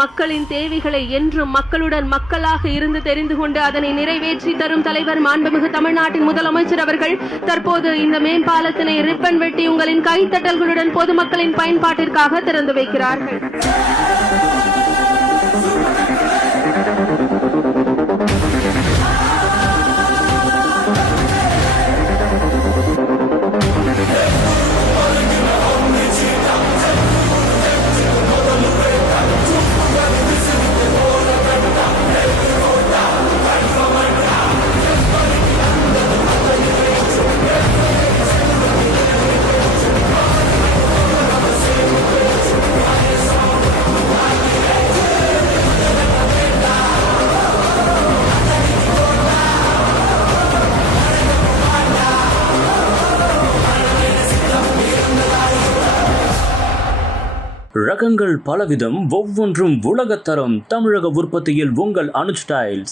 மக்களின் தேவைகளை என்றும் மக்களுடன் மக்களாக இருந்து தெரிந்து கொண்டு அதனை நிறைவேற்றி தரும் தலைவர் மாண்புமிகு தமிழ்நாட்டின் முதலமைச்சர் அவர்கள் தற்போது இந்த மேம்பாலத்தினை ரிப்பன் வெட்டி உங்களின் கைத்தட்டல்களுடன் பொதுமக்களின் பயன்பாட்டிற்காக திறந்து வைக்கிறார்கள். ரகங்கள் பலவிதம், ஒவ்வொன்றும் உலகத்தரம். தமிழக உற்பத்தியில் உங்கள் அனுஜ் டைல்ஸ்.